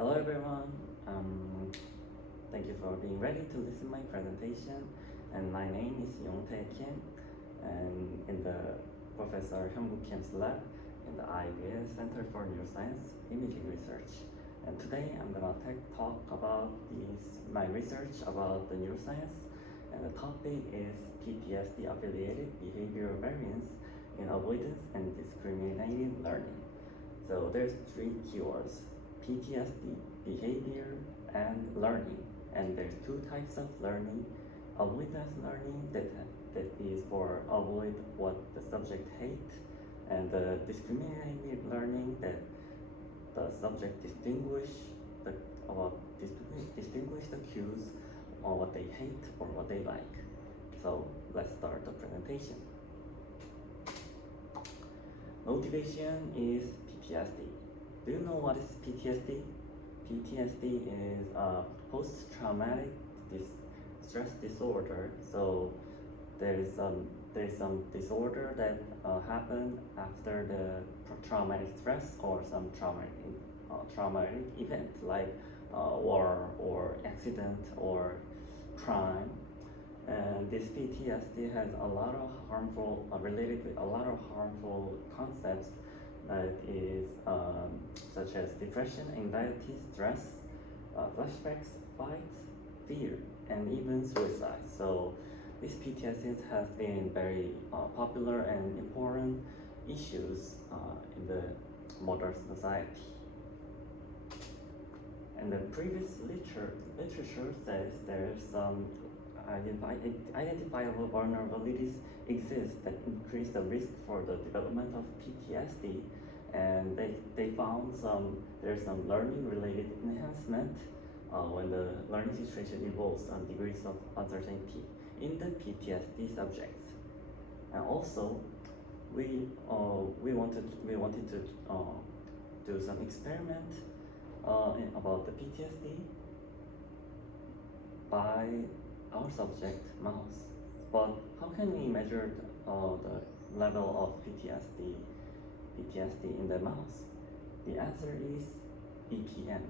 Hello everyone. Thank you for being ready to listen to my presentation. And my name is Yongtae Kim, and in the Professor Kim's lab in the IBS Center for Neuroscience Imaging Research. And today I'm gonna talk about my research about the neuroscience, and the topic is PTSD affiliated behavior variance in avoidance and discriminative learning. So there's three keywords: PTSD, behavior, and learning. And there's two types of learning: avoidance learning that is for avoid what the subject hates, and the discriminative learning that the subject distinguish the cues or what they hate or what they like. So let's start the presentation. Motivation is PTSD. Do you know what is PTSD? PTSD is a post-traumatic stress disorder. So there's some disorder that happened after the traumatic stress or some traumatic event like war or accident or crime. And this PTSD has a lot of harmful, related with a lot of harmful concepts that is such as depression, anxiety, stress, flashbacks, fights, fear, and even suicide. So this PTSD has been very popular and important issues in the modern society. And the previous literature says there's some identifiable vulnerabilities exist that increase the risk for the development of PTSD, and they found there's some learning related enhancement when the learning situation involves some degrees of uncertainty in the PTSD subjects. And also we wanted to do some experiment about the PTSD by our subject, mouse. But how can we measure the level of PTSD in the mouse? The answer is EPM.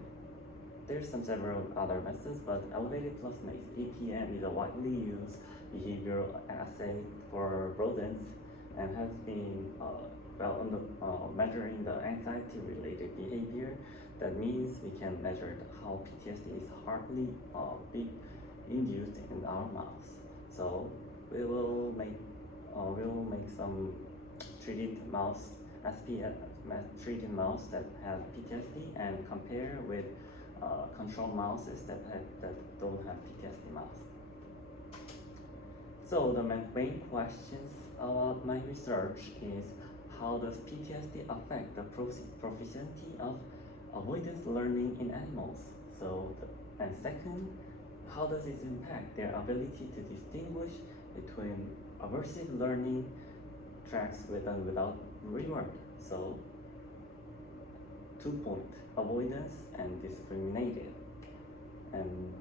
There's several other methods, but elevated plus maze. EPM is a widely used behavioral assay for rodents and has been measuring the anxiety-related behavior. That means we can measure how PTSD is hardly induced in our mouse. So we will make some treated mouse treated mouse that have PTSD and compare with control mouses that don't have PTSD mouse. So the main questions about my research is, how does PTSD affect the proficiency of avoidance learning in animals? And second, how does it impact their ability to distinguish between aversive learning tracks with and without reward? So 2 points: avoidance and discriminative. And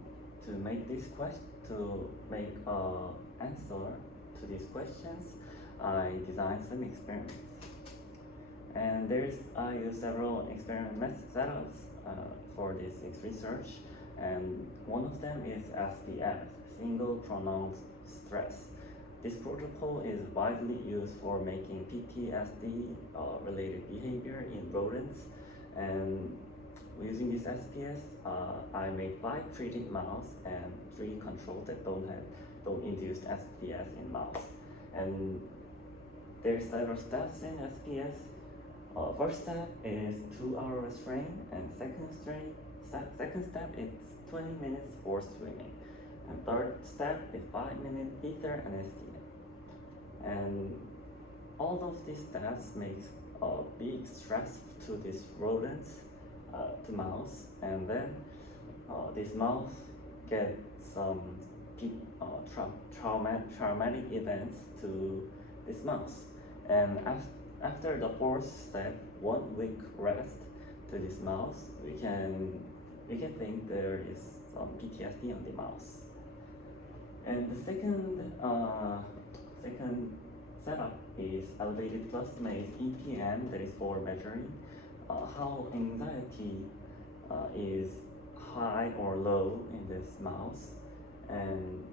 to make answer to these questions, I designed some experiments. And I use several experiment setups for this research, and one of them is SDS, single pronounced stress. This protocol is widely used for making PTSD related behavior in rodents, and using this SPS, I made 5 treated mouse and 3 controls that don't induce SPS in mouse. And there's several steps in SPS. First step is 2-hour restraint, and second step is 20 minutes for swimming, and third step is 5-minute ether anesthesia. And all of these steps makes a big stress to these rodents, to mouse, and then this mouse get some traumatic events to this mouse. And after the 4th step, 1 week rest to this mouse, we can think there is some PTSD on the mouse. And the second setup is elevated plus maze EPM, that is for measuring how anxiety is high or low in this mouse, and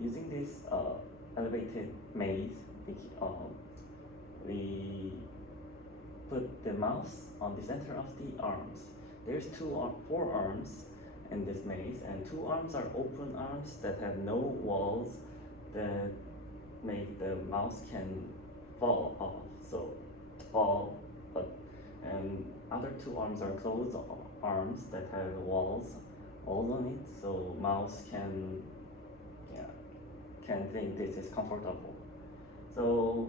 using this elevated maze, we put the mouse on the center of the arms. There's four arms in this maze, and two arms are open arms that have no walls that make the mouse can fall off. So fall, and other two arms are closed arms that have walls all on it, so mouse can think this is comfortable. So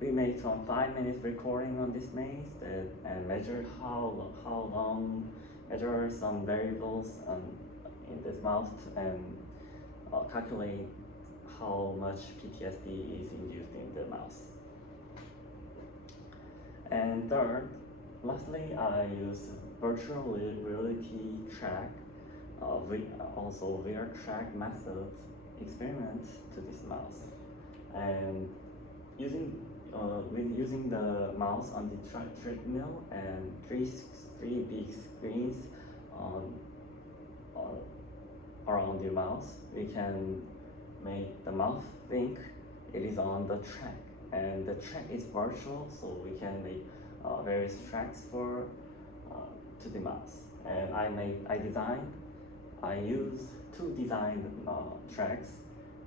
we made some 5 minutes recording on this maze and measured how long, measure some variables in this mouse, and calculate how much PTSD is induced in the mouse. And third, lastly, I use virtual reality track, also VR track method experiment to this mouse. And using the mouse on the treadmill and three big screens around the mouse, we can make the mouse think it is on the track, and the track is virtual, so we can make various tracks to the mouse. And I use two designed tracks,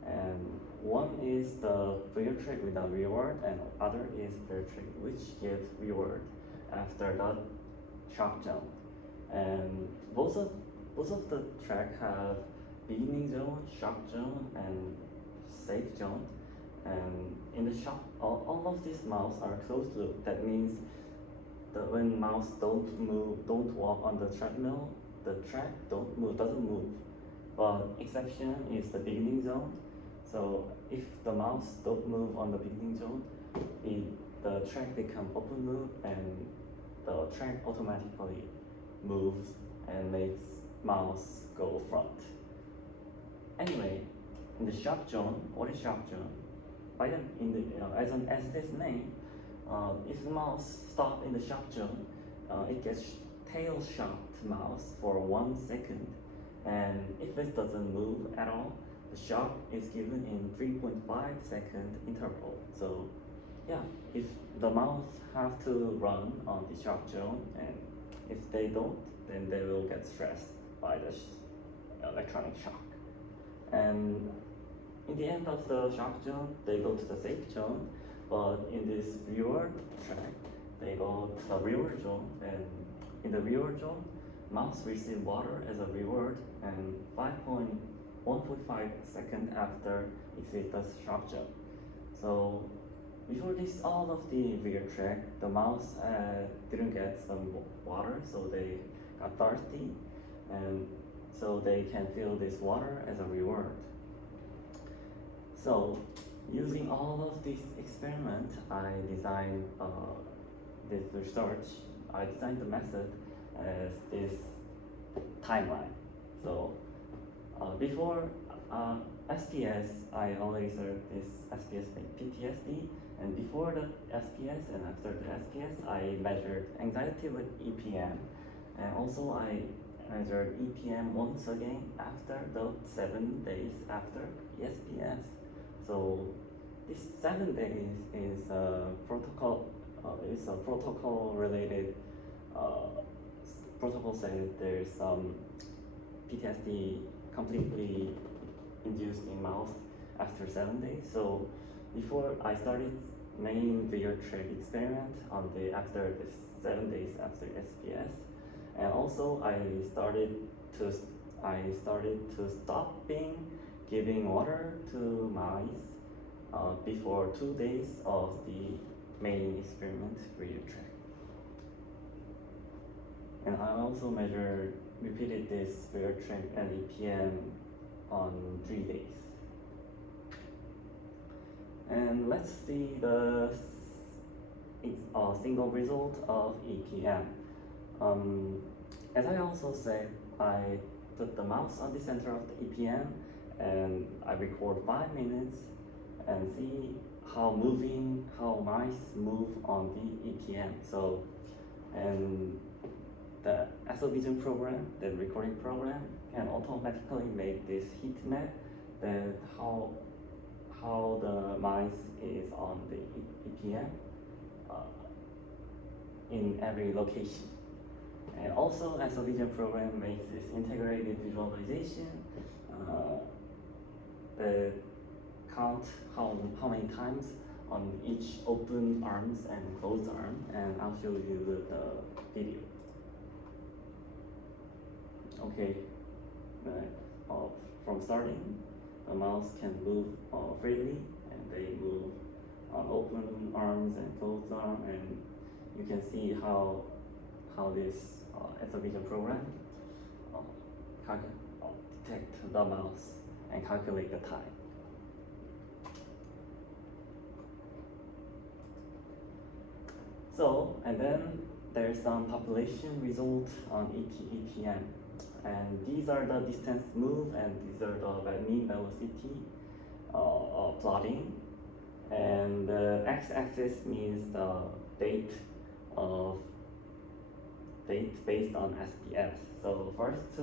and one is the VR track without reward, and other is VR track which gives reward after the shock zone. And both of the track have beginning zone, shock zone, and safe zone. And in the shock, all of these mouse are closed loop. That means that when mouse don't walk on the treadmill, the track doesn't move. But exception is the beginning zone. So if the mouse don't move on the beginning zone, the track become open loop, and the track automatically moves and makes mouse go front. Anyway, in the shock zone, what is shock zone? As this name, if the mouse stop in the shock zone, it gets tail shocked mouse for 1 second, and if it doesn't move at all, the shock is given in 3.5 second interval. So yeah, if the mouse have to run on the shock zone, and if they don't, then they will get stressed by the electronic shock. And in the end of the shock zone, they go to the safe zone, but in this reward track, they go to the reward zone, and in the reward zone, mouse receive water as a reward, and 1.5 seconds after exit the shock zone. So before all of the VR track, the mouse didn't get some water, so they got thirsty, and so they can feel this water as a reward. So using all of this experiment, I designed this research. I designed the method as this timeline. So before SPS, I already served this SPS PTSD, and before the SPS and after the SPS, I measured anxiety with EPM, and also I measured EPM once again after the 7 days after SPS. So this 7 days is a protocol. It's a protocol related. Protocol said there's some PTSD completely induced in mouse after 7 days. So before I started main VR track experiment after the 7 days after SPS, and also I started to stopping giving water to mice before 2 days of the main experiment VR track. And I also repeated this VR track and EPM on 3 days. And let's see the single result of EPM. As I also said, I put the mouse on the center of the EPM, and I record 5 minutes and see how mice move on the EPM. So, and the SOVision program, the recording program, can automatically make this heat map that how the mice is on the EPM in every location. And also, SOVision program makes this integrated visualization that count how many times on each open arms and closed arm, and I'll show you the video. Okay, from starting, the mouse can move freely, and they move on open arms and closed arm, and you can see how this SOVision program detect the mouse and calculate the time. So, and then there's some population result on EPM. And these are the distance moved, and these are the mean velocity plotting. And the x-axis means the date based on SPS. So first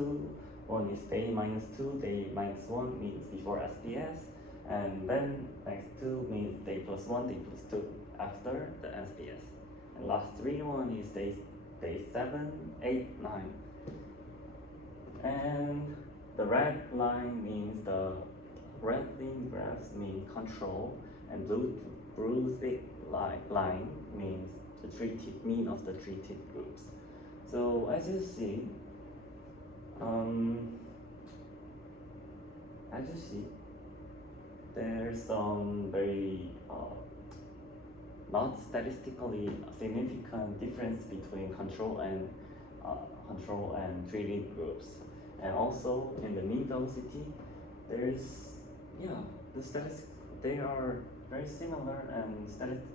one is day -2, day -1 means before SPS, and then next 2 means day +1, day +2 after the SPS. And last 1 is day 7, 8, 9. And the red line means the red thin graphs mean control, and blue thick line means the mean of the treated groups. So as you see, there's some very not statistically significant difference between control and treated groups. And also in the mean velocity, they are very similar, and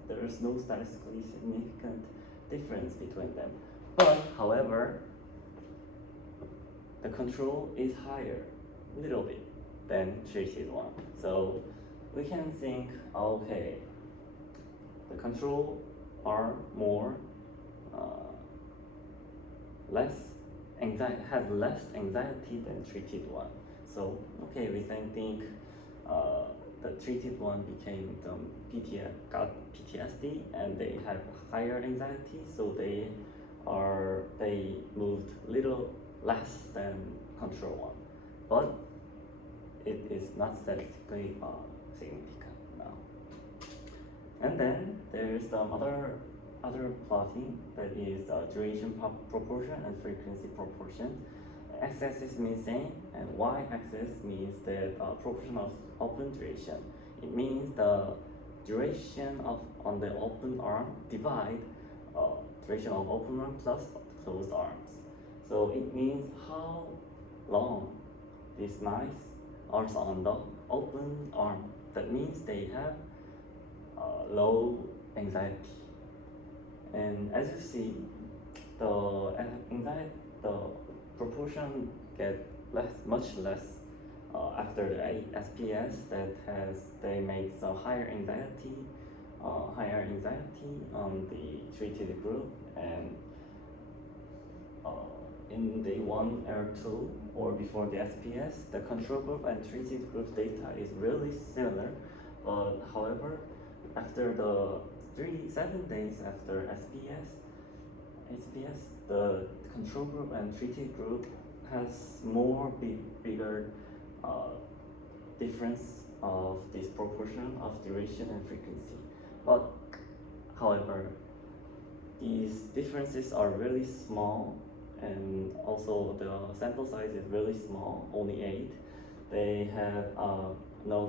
there is no statistically significant difference between them. But however, the control is higher, a little bit, than treated one. So we can think, okay, the control are more has less anxiety than treated one. So okay, we can think the treated one became got PTSD, and they have higher anxiety, so they moved little less than control one, but it is not statistically significant now. And then there is some other plotting, that is duration proportion and frequency proportion. X-axis means same, and y-axis means the proportion of open duration. It means the duration on the open arm divide duration of open arm plus closed arms. So it means how long these mice are on the open arm. That means they have low anxiety. And as you see, the proportion get much less after the SPS. They make some higher anxiety on the treated group, and in day 1 or 2 or before the SPS, the control group and treated group data is really similar. However, after the 7 days after SPS, the control group and treated group has bigger difference of this proportion of duration and frequency. But however, these differences are really small, and also the sample size is really small, only 8. They have no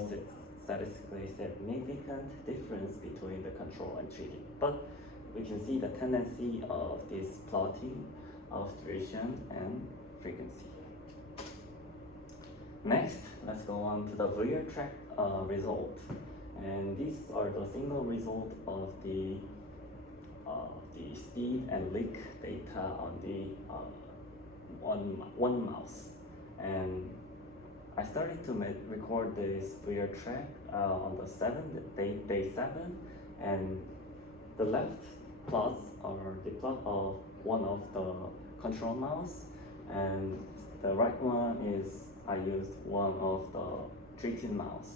statistically significant difference between the control and treated. But we can see the tendency of this plotting of duration and frequency. Next, let's go on to the Fourier track result. And these are the single result of the speed and leak data on the one mouse. And I started to record this Fourier track on the day 7, and the left plots are the plot of one of the control mouse, and the right one is I used one of the treated mouse.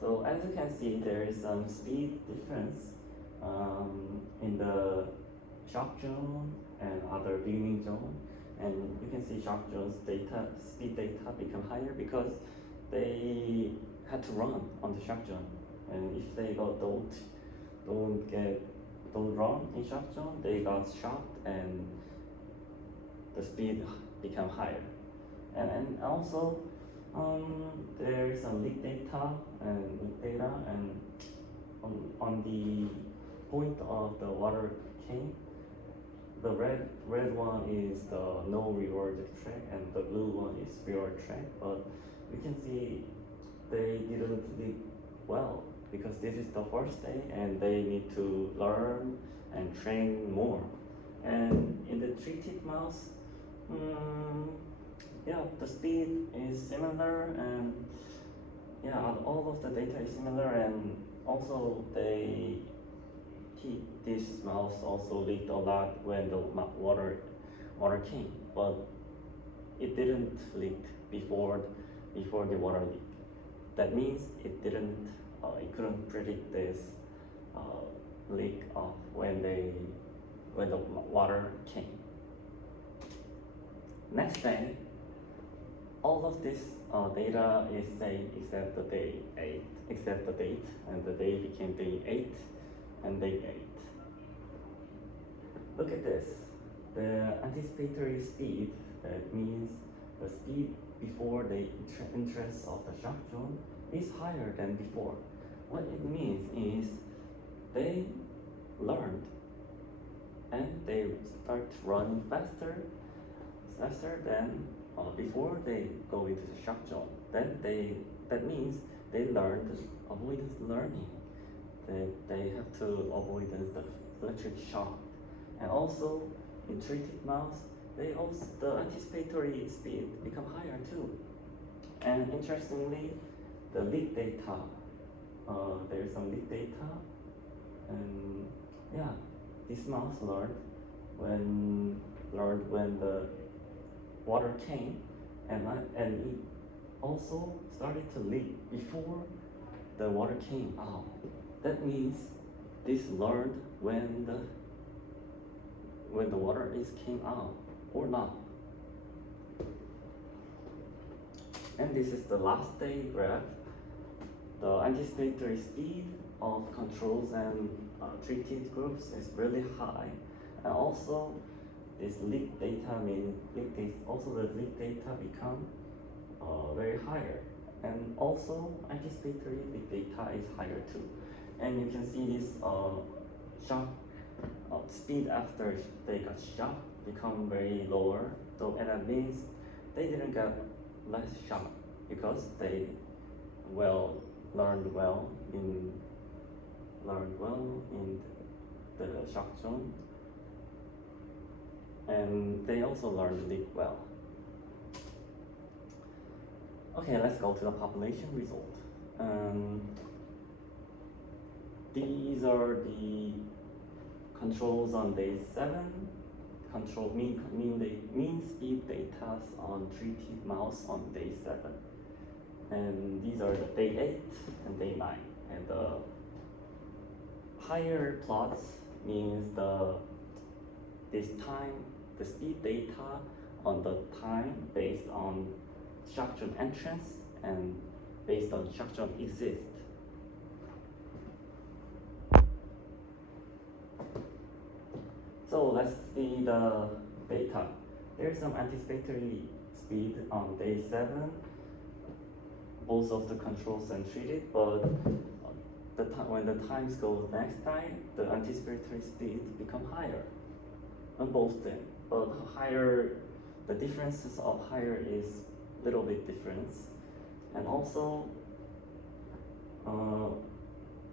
So as you can see, there is some speed difference in the shock zone and other beginning zone, and you can see shock zone's data, speed data become higher because they had to run on the shock zone, and if they don't run in shock zone, they got shocked and the speed become higher. And also there is some leak data and on the point of the water came, the red one is the no reward track and the blue one is reward track, but you can see they didn't leak well because this is the first day and they need to learn and train more. And in the treated mouse, yeah, the speed is similar, and yeah, all of the data is similar, and also this mouse also leaked a lot when the water came, but it didn't leak before the water leak. That means it couldn't predict this leak of when the water came. Next day, all of this data is same except the date, and the day became day 8 and day 8. Look at this. The anticipatory speed, that means the speed before the entrance of the shock zone, is higher than before. What it means is they learned and they start running faster than before they go into the shock zone. That means they learned avoidance learning. They have to avoid the electric shock. And also in treated mouse, the anticipatory speed become higher too. And interestingly, the leak data, there's some leak data, and yeah, this mouse learned when the water came, and it also started to leak before the water came out. That means this learned when the water came out or not. And this is the last day graph. The anticipatory speed of controls and treated groups is really high, and also this leak data the leak data become very higher, and also anticipatory leak data is higher too. And you can see this shock speed after they got shocked become very lower, and that means they didn't get less shock because they learned well in the shock zone, and they also learned leak well. Okay, let's go to the population result. These are the controls on day 7. Control mean speed data on treated mouse on day 7, and these are the day 8 and day 9. And the higher plots means the speed data on the time based on shock zone entrance and based on shock zone exit. So let's see the data. There's some anticipatory speed on day 7, both of the controls and treated, but when the times go next time, the anticipatory speed become higher on both them. But the differences of higher is little bit difference. And also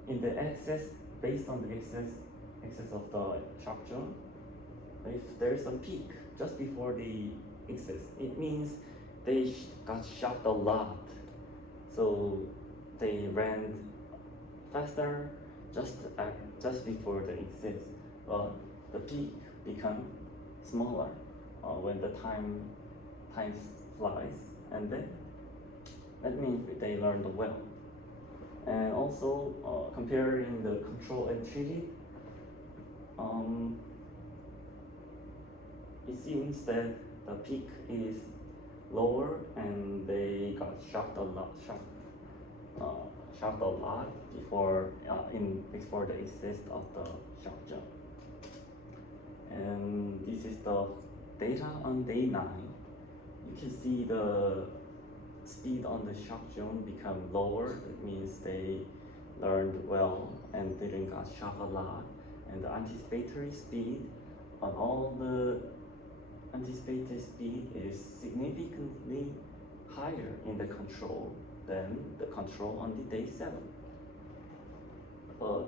in the excess, based on the excess of the shock zone, if there's a peak just before the excess, it means they got shocked a lot, so they ran faster just before the excess, but the peak become smaller when the time flies, and then that means they learned well. And also comparing the control and treated, it seems that the peak is lower and they got shocked a lot before the exist of the shock jump. And this is the data on day 9. You can see the speed on the shock zone become lower. That means they learned well and didn't got shocked a lot. And the anticipatory speed on all the anticipated speed is significantly higher in the control than the control on the day 7. But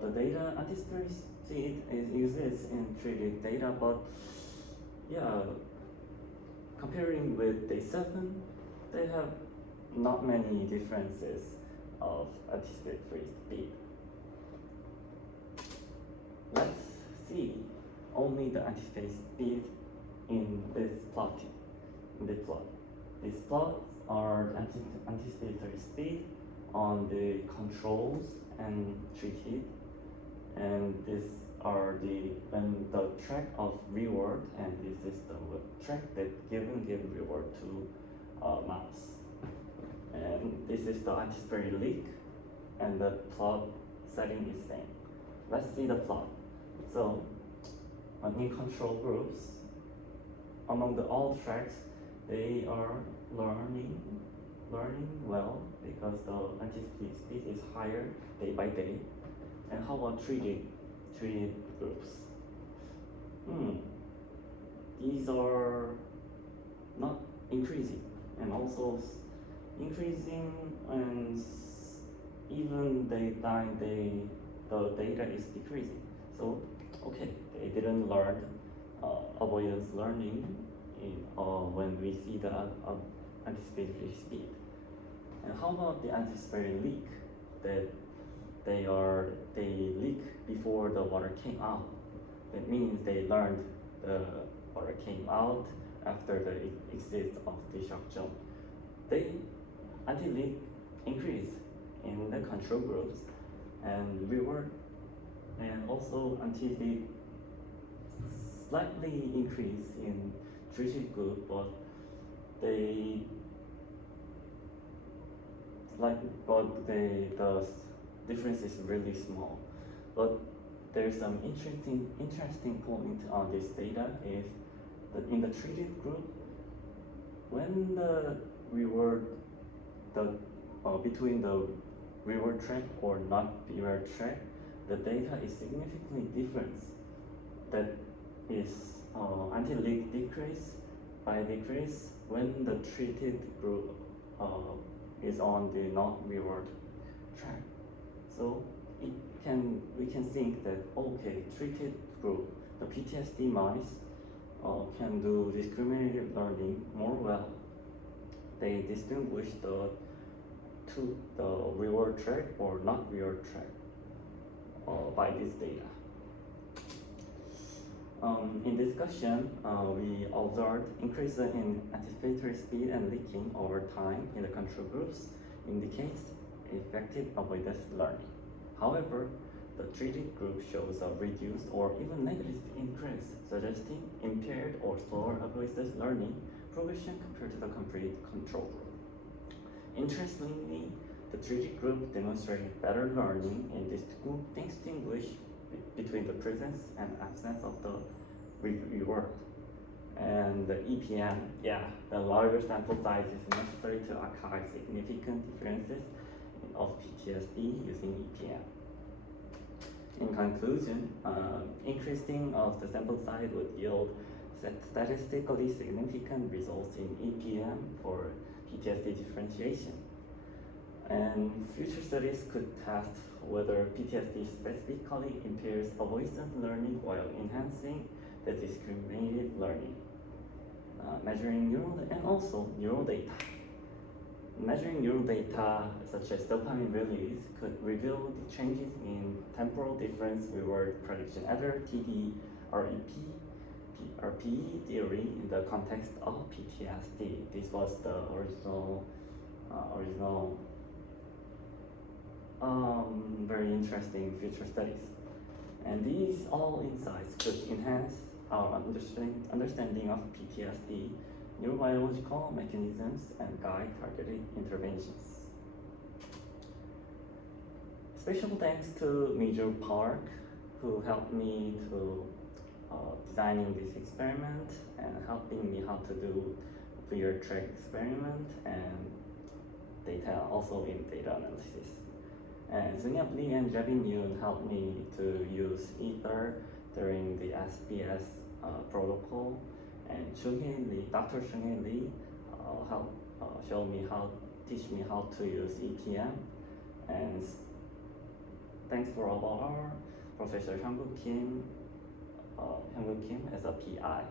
the data anticipatory speed exists in treated data, but comparing with day 7, they have not many differences of anticipatory speed. Let's see only the anticipated speed in this plotting. These plots are anticipatory speed on the controls and treated, and these are the track of reward, and this is the track that give reward to mouse. And this is the anticipatory leak, and the plot setting is same. Let's see the plot. So in control groups, among all tracks, they are learning well because the anticipated speed is higher day by day. And how about treated groups? These are not increasing, and also increasing, and even day 9 the data is decreasing. So okay, they didn't learn avoidance learning when we see the anticipatory speed. And how about the anticipatory leak? That they leak before the water came out. That means they learned the water came out after the exit of the shock zone. They anti-leak increase in the control groups, and reward, and also anti-leak slightly increase in treated group, but the difference is really small. But there's some interesting point on this data is that in the treated group, when the reward between the reward track or not reward track, the data is significantly different. That is anti-leak decrease when the treated group is on the not reward track. So we can think that okay, treated group, the PTSD mice can do discriminative learning more well. They distinguish the reward track or not reward track by this data. In discussion, we observed increase in anticipatory speed and leaking over time in the control groups indicates effective avoidance learning. However, the treated group shows a reduced or even negative increase, suggesting impaired or slower avoidance learning progression compared to the complete control group. Interestingly, the treated group demonstrated better learning in distinguish between the presence and absence of the reward. And the EPM, the larger sample size is necessary to archive significant differences of PTSD using EPM. In conclusion, increasing of the sample size would yield statistically significant results in EPM for PTSD differentiation. And future studies could test whether PTSD specifically impairs avoidance learning while enhancing the discriminative learning. Measuring neural data. Measuring neural data such as dopamine release could reveal the changes in temporal difference reward prediction error, TD, REP, PE theory in the context of PTSD. This was the original very interesting future studies. And these all insights could enhance our understanding of PTSD, neurobiological mechanisms, and guide targeted interventions. Special thanks to Major Park, who helped me to designing this experiment and helping me how to do weird track experiment and data also in data analysis. And Seung-Yup Lee and Jevin Yoon helped me to use Ether during the SPS protocol, and Dr. Chung-Hae Lee helped teach me how to use ETM. And thanks for our Professor Kim Hyung-gu as a PI.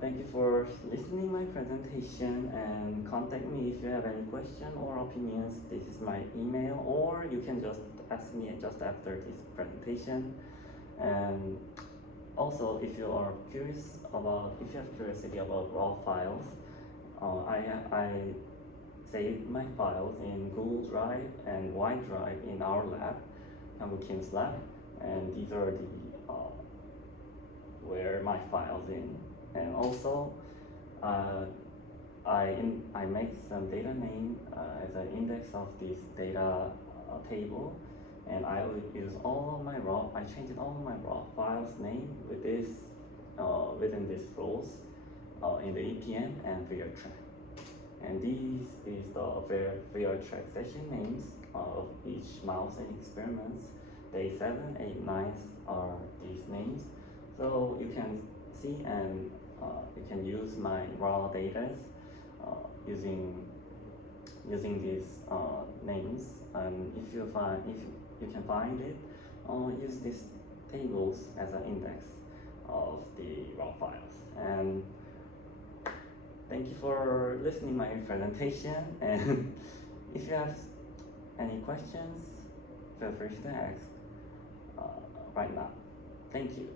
Thank you for listening my presentation, and contact me if you have any question or opinions. This is my email, or you can just ask me just after this presentation. And also, if you have curiosity about raw files, I save my files in Google Drive and OneDrive in our lab, Hyung-gu Kim's lab, and these are the where my files in. And also, I make some data name as an index of this data table, and I will use I changed all of my raw files name with this within these roles in the EPM and VRTrack. And these is the VRTrack session names of each mouse and experiments. Day 7, 8, 9 are these names. So you can see and you can use my raw data using these names. And if you can find it, use these tables as an index of the raw files. And thank you for listening my presentation. And if you have any questions, feel free to ask right now. Thank you.